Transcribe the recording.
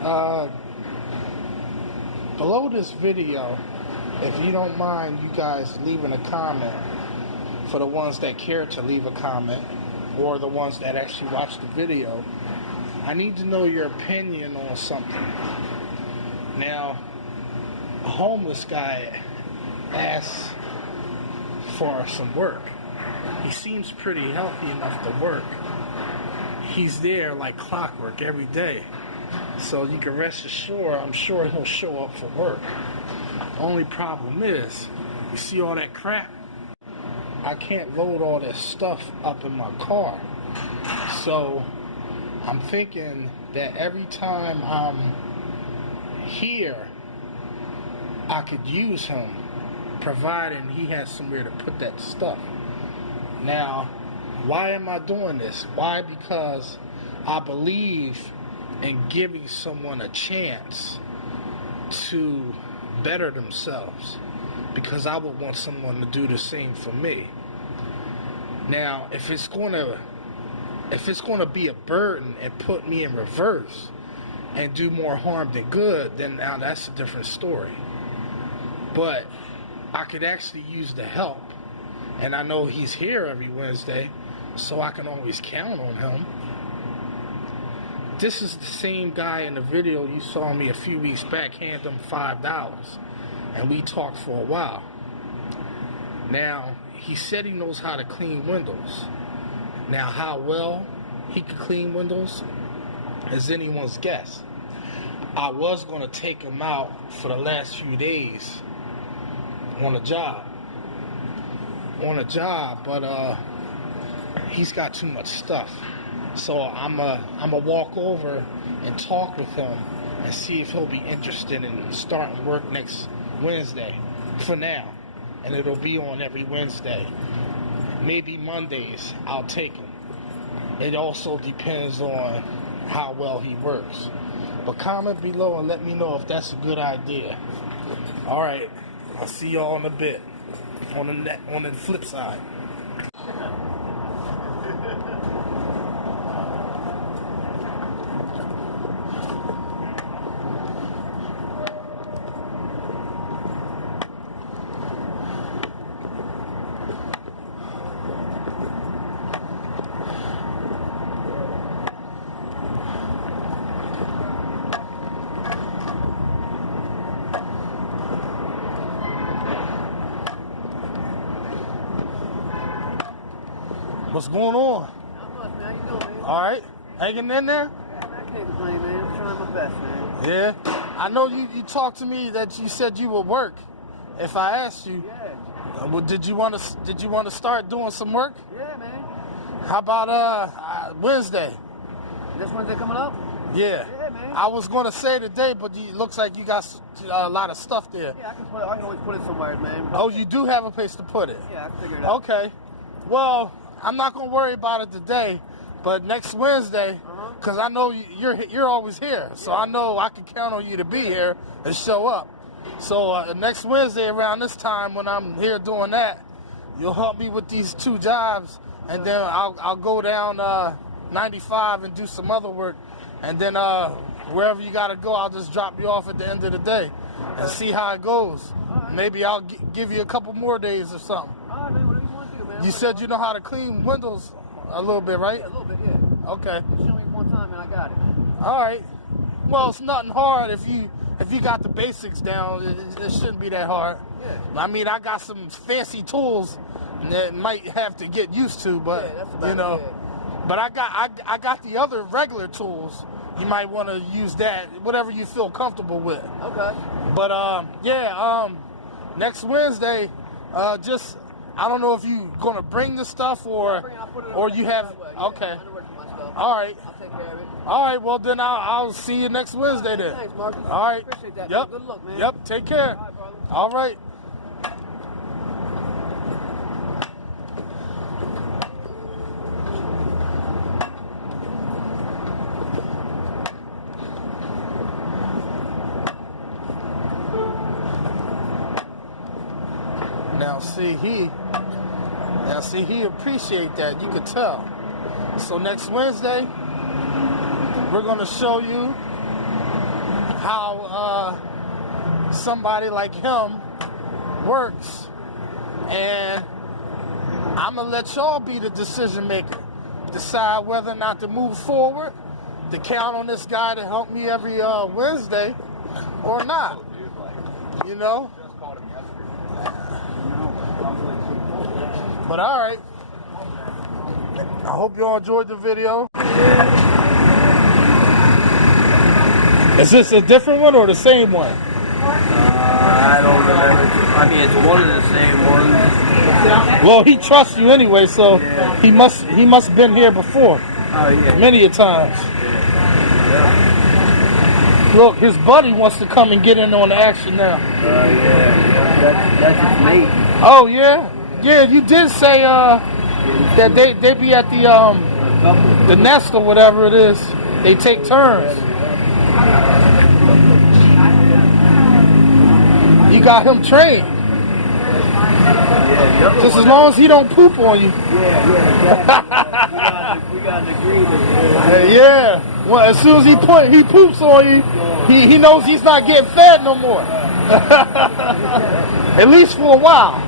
Uh, Below this video, if you don't mind you guys leaving a comment, for the ones that care to leave a comment, or the ones that actually watch the video, I need to know your opinion on something. Now, a homeless guy asks for some work. He seems pretty healthy enough to work. He's there like clockwork every day. So you can rest assured, I'm sure he'll show up for work. Only problem is, you see all that crap? I can't load all that stuff up in my car. So I'm thinking that every time I'm here, I could use him, providing he has somewhere to put that stuff. Now, why am I doing this? Why? Because I believe in giving someone a chance to better themselves, because I would want someone to do the same for me. Now, if it's going to be a burden and put me in reverse and do more harm than good, then now that's a different story. But I could actually use the help, and I know he's here every Wednesday, so I can always count on him. This is the same guy in the video you saw me a few weeks back hand him $5, and we talked for a while. Now, he said he knows how to clean windows. Now, how well he can clean windows is anyone's guess. I was going to take him out for the last few days on a job, but he's got too much stuff. So I'm a walk over and talk with him and see if he'll be interested in starting work next Wednesday for now. And it'll be on every Wednesday. Maybe Mondays I'll take him. It also depends on how well he works. But comment below and let me know if that's a good idea. Alright, I'll see y'all in a bit on the flip side. What's going on? Not much, man. How you doing, man? All right, hanging in there? Yeah, man, I can't complain, man. I'm trying my best, man. Yeah. I know you talked to me that you said you would work if I asked you. Yeah. Well, did you want to start doing some work? Yeah, man. How about Wednesday? This Wednesday coming up? Yeah. Yeah, man. I was going to say today, but it looks like you got a lot of stuff there. Yeah, I can always put it somewhere, man. Oh, you do have a place to put it? Yeah, I can figure it out. Okay. Well, I'm not going to worry about it today, but next Wednesday, because I know you're always here, so I know I can count on you to be here and show up. So next Wednesday around this time when I'm here doing that, you'll help me with these 2 jobs, and then I'll go down 95 and do some other work, and then wherever you got to go, I'll just drop you off at the end of the day and see how it goes. Maybe I'll give you a couple more days or something. All right, man. Whatever you want to do, man. You said you know how to clean windows a little bit, right? Yeah, a little bit, yeah. Okay. You show me one time, and I got it, man. All right. Well, it's nothing hard if you got the basics down. It shouldn't be that hard. Yeah. I mean, I got some fancy tools that might have to get used to, but Yeah, that's about you know. it, yeah. But I got the other regular tools. You might want to use that, whatever you feel comfortable with. Okay. But next Wednesday, just I don't know if you gonna bring the stuff or you have. Yeah, Okay. I know where to put my stuff. All right. I'll take care of it. All right. Well, then I'll see you next Wednesday then. Thanks, Marcus. All right. Appreciate that. Yep. Man. Good luck, man. Yep. Take care. All right, brother. All right. Now see he appreciate that. You could tell. So next Wednesday, we're gonna show you how somebody like him works, and I'm gonna let y'all be the decision maker. Decide whether or not to move forward, to count on this guy to help me every Wednesday, or not. You know? But all right. I hope y'all enjoyed the video. Is this a different one or the same one? I don't remember. I mean, it's one of the same ones. Well, he trusts you anyway, so yeah. he must have been here before. Oh, yeah. Many a times. Yeah. Look, his buddy wants to come and get in on the action now. Yeah. That's his mate. Oh yeah? Yeah, you did say that they be at the nest or whatever it is. They take turns. You got him trained. Yeah, just as long as he don't poop on you. Yeah, exactly. We got an agreement. Yeah. Well, as soon as he poops on you, he knows he's not getting fed no more. At least for a while.